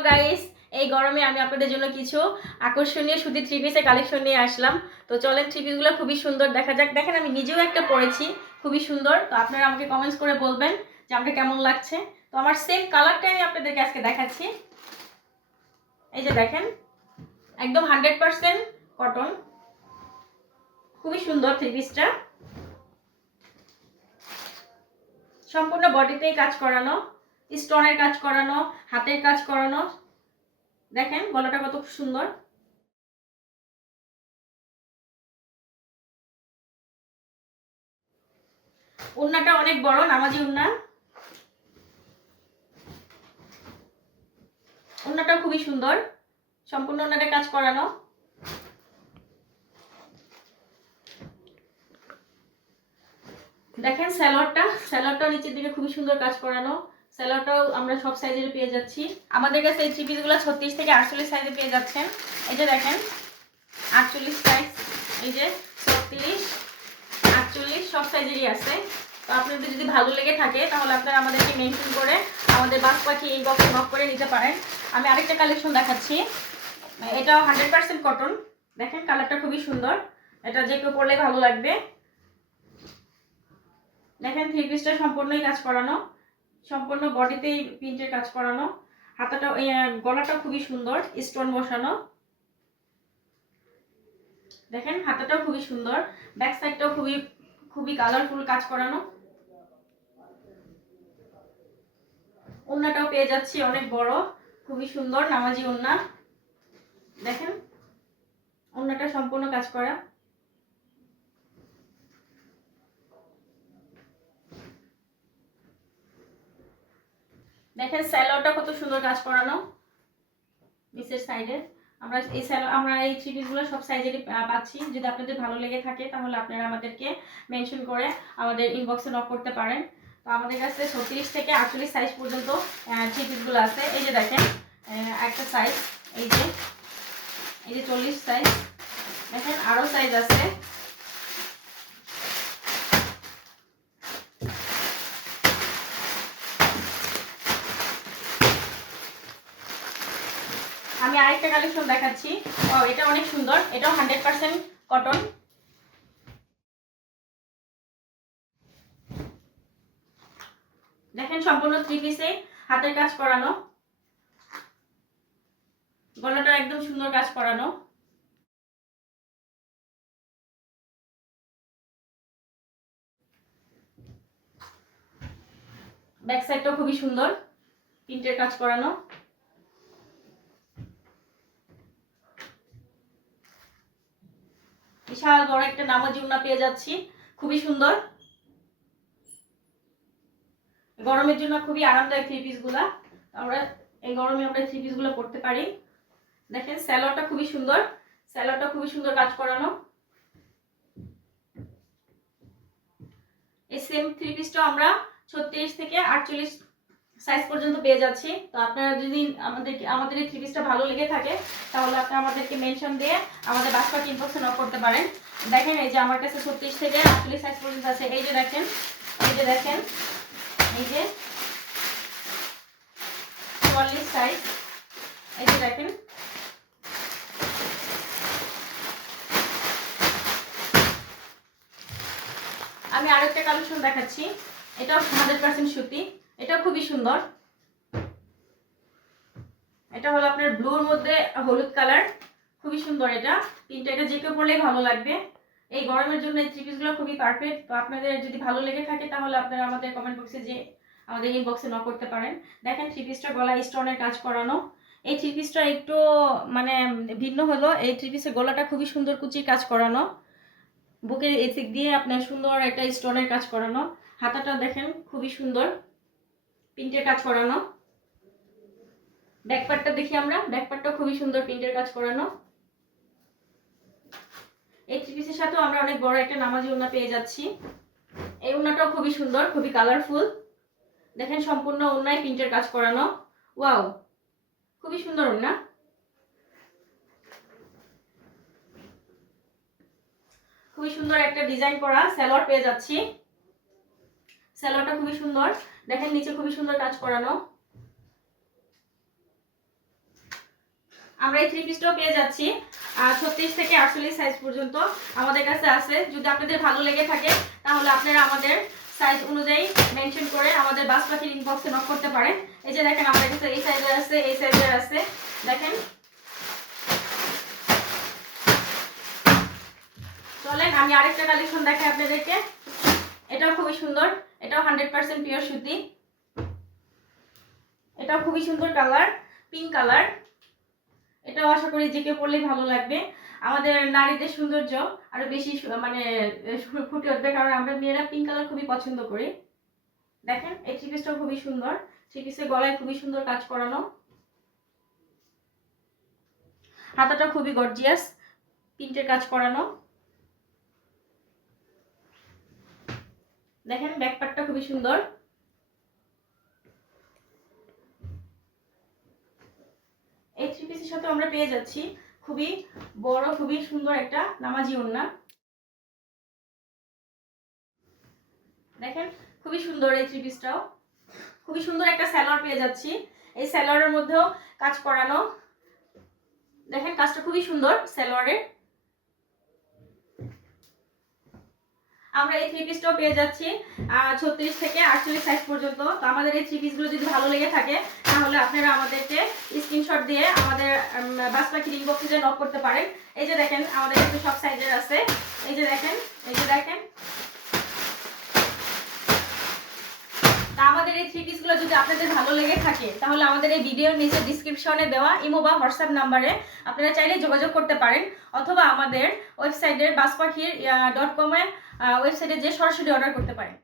Hello guys, এই গরমে আমি আপনাদের জন্য কিছু আকর্ষণীয় সুতির থ্রি পিসের কালেকশন নিয়ে আসলাম। তো চলেন থ্রি পিসগুলো খুবই সুন্দর দেখা যাক। দেখেন আমি নিজেও একটা পরেছি, খুবই সুন্দর। তো আপনারা আমাকে কমেন্টস করে বলবেন যে আমাকে কেমন লাগছে। তো আমার সেম কালারটাই আমি আপনাদেরকে আজকে দেখাচ্ছি। এই যে দেখেন, একদম 100% কটন, খুবই সুন্দর থ্রি পিসটা। সম্পূর্ণ বডিতেই কাজ করানো, স্টোনের কাজ করানো, হাতের কাজ করানো। দেখেন গলাটা কত সুন্দর। ওড়নাটা অনেক বড়, নামাজি ওড়না। ওড়নাটা খুবই সুন্দর, সম্পূর্ণ ওড়নাটা কাজ করানো। দেখেন স্যালোয়ারটাও নিচের দিকে খুবই সুন্দর কাজ করানো। স্যালোয়ারটাও আমরা সব সাইজের পেয়ে যাচ্ছি। আমাদের কাছে এই থ্রি পিসগুলো 36 থেকে 48 সাইজে পেয়ে যাচ্ছেন। এই যে দেখেন 48 সাইজ, এই যে 36, 48 সব সাইজেরই আছে। তো আপনাদের যদি ভালো লেগে থাকে তাহলে আপনারা আমাদেরকে মেনশন করে আমাদের বাস পাখি ইনবক্সে নক করে নিতে পারেন। আমি আরেকটা কালেকশন দেখাচ্ছি, এটাও 100% কটন। দেখেন কালারটা খুবই সুন্দর, এটা যে কেউ পরলে ভালো লাগবে। দেখেন থ্রি পিসটা সম্পূর্ণই কাজ করানো, সম্পূর্ণ বডিতেই প্রিন্টের কাজ করানো। হাতাটা গলাটা খুবই সুন্দর, স্টোন বসানো। দেখেন হাতাটাও খুবই সুন্দর, ব্যাক সাইডটাও খুবই কালারফুল কাজ করানো। ওড়নাটাও পেয়ে যাচ্ছি অনেক বড়, খুবই সুন্দর নামাজি ওড়না। দেখেন ওড়নাটা সম্পূর্ণ কাজ করা। দেখেন স্যালোয়ারটা কত সুন্দর কাজ করানো নিচের সাইডে। আমরা এই থ্রি পিসগুলো সব সাইজেরই পাচ্ছি। যদি আপনাদের ভালো লেগে থাকে তাহলে আপনারা আমাদেরকে মেনশন করে আমাদের ইনবক্সে নক করতে পারেন। তো আমাদের কাছে 36 থেকে 48 সাইজ পর্যন্ত থ্রি পিসগুলো আছে। এই যে দেখেন একটা সাইজ, এই যে 40 সাইজ। দেখেন আরও সাইজ আছে। আমি আরেকটা কালেকশন দেখাচ্ছি, এটা অনেক সুন্দর, এটাও 100% কটন। দেখেন সম্পূর্ণ থ্রি পিসে হাতের কাজ করানো, গলাটা একদম সুন্দর কাজ করানো। ব্যাক সাইডটাও খুবই সুন্দর, প্রিন্টের কাজ করানো। বিশাল বড় একটা নামাজি ওড়না পেয়ে যাচ্ছি, খুবই সুন্দর। গরমের জন্য খুবই আরামদায়ক থ্রি পিসগুলা। আমরা এই গরমে আমরা থ্রি পিসগুলো পরতে পারি। দেখেন স্যালোয়ারটা খুবই সুন্দর, স্যালোয়ারটা খুবই সুন্দর কাজ করানো। এই সেম থ্রি পিসটা আমরা 36 থেকে 48 সাইজ পর্যন্ত পেয়ে যাচ্ছি। তো আপনারা যদি আমাদের এই থ্রি পিসটা ভালো লেগে থাকে তাহলে আপনারা আমাদেরকে মেনশন দিয়ে আমাদের বাসপাটি ইনবক্সে নক করতে পারেন। দেখেন এই যে আমার কাছে 36 থেকে 48 সাইজ পর্যন্ত আছে। এই যে দেখেন, এই যে দেখেন, এই যে 44 সাইজ, এই যে দেখেন। আমি আরেকটা কালেকশন দেখাচ্ছি, এটাও 100% সুতি, এটাও খুবই সুন্দর। এটা হলো আপনার ব্লুর মধ্যে হলুদ কালার, খুবই সুন্দর। এটা প্রিন্টটা যে কেউ পরলেই ভালো লাগবে। এই গরমের জন্য এই থ্রি পিসগুলো খুবই পারফেক্ট। তো আপনাদের যদি ভালো লেগে থাকে তাহলে আপনারা আমাদের কমেন্ট বক্সে যে আমাদের ইনবক্সে নক করতে পারেন। দেখেন থ্রি পিসটা গলায় স্টোনের কাজ করানো। এই থ্রি পিসটা একটু মানে ভিন্ন হলো, এই থ্রি পিসের গলাটা খুবই সুন্দর কুচির কাজ করানো, বুকের এদিক দিয়ে আপনার সুন্দর একটা স্টোনের কাজ করানো। হাতাটা দেখেন খুবই সুন্দর, প্রিন্টের কাজ করানো। ব্যাকপার্টটা দেখি আমরা, ব্যাকপার্টটা খুবই সুন্দর, প্রিন্টের কাজ করানো। এই থ্রি পিসের সাথেও আমরা অনেক বড় একটা নামাজি ওড়না পেয়ে যাচ্ছি। এই ওড়নাটাও খুবই সুন্দর, খুবই কালারফুল। দেখেন সম্পূর্ণ ওড়নায় প্রিন্টের কাজ করানো। ওয়াও, খুবই সুন্দর ওড়না। খুবই সুন্দর একটা ডিজাইন করা সালোয়ার পেয়ে যাচ্ছি। সালোয়ারটা খুবই সুন্দর, দেখেন নিচে খুবই সুন্দর কাজ করানো। আমরা এই থ্রি পিসটাও পেয়ে যাচ্ছি 36 থেকে 48 সাইজ পর্যন্ত আমাদের কাছে আছে। যদি আপনাদের ভালো লেগে থাকে তাহলে আপনারা আমাদের সাইজ অনুযায়ী মেনশন করে আমাদের বাস পাখির ইনবক্সে নক করতে পারেন। এই যে দেখেন আমাদের কাছে এই সাইজের আছে, এই সাইজের আছে, দেখেন। চলেন আমি আরেকটা কালেকশন দেখাই আপনাদেরকে। এটাও খুবই সুন্দর, এটাও 100% পিওর সুতি। এটাও খুবই সুন্দর কালার, পিঙ্ক কালার। এটাও আশা করি যে কেউ পরলেই ভালো লাগবে। আমাদের নারীদের সৌন্দর্য আরো বেশি মানে ফুটে উঠবে, কারণ আমরা মেয়েরা পিঙ্ক কালার খুবই পছন্দ করি। দেখেন এই থ্রি পিসটাও খুবই সুন্দর, থ্রি পিসের গলায় খুবই সুন্দর কাজ করানো, হাতাটা খুবই গর্জিয়াস প্রিন্টের কাজ করানো। দেখেন ব্যাক পার্টটা খুবই সুন্দর। এই থ্রি পিসের সাথে আমরা পেয়ে যাচ্ছি খুবই বড় খুবই সুন্দর একটা নামাজি ওড়না। দেখেন খুবই সুন্দর এই থ্রি পিসটাও, খুবই সুন্দর একটা সালোয়ার পেয়ে যাচ্ছি। এই সালোয়ারের মধ্যেও কাজ করানো, দেখেন কাজটা খুবই সুন্দর সালোয়ারের। আমরা এই থ্রি পিসটাও পেয়ে যাচ্ছি 36 থেকে 48 সাইজ পর্যন্ত। তো আমাদের এই থ্রি পিসগুলো যদি ভালো লেগে থাকে তাহলে আপনারা আমাদেরকে স্ক্রিনশট দিয়ে আমাদের বাস পাখির ইনবক্সে নক করতে পারেন। এই যে দেখেন আমাদের কাছে সব সাইজের আছে, এই যে দেখেন, এই যে দেখেন। আমাদের এই থ্রি পিসগুলো যদি আপনাদের ভালো লেগে থাকে তাহলে আমাদের এই ভিডিওর নিচে ডিসক্রিপশনে দেওয়া ইমো বা হোয়াটসঅ্যাপ নাম্বারে আপনারা চাইলে যোগাযোগ করতে পারেন, অথবা আমাদের ওয়েবসাইটের baspakhir.com ওয়েবসাইটে যে সরাসরি অর্ডার করতে পারেন।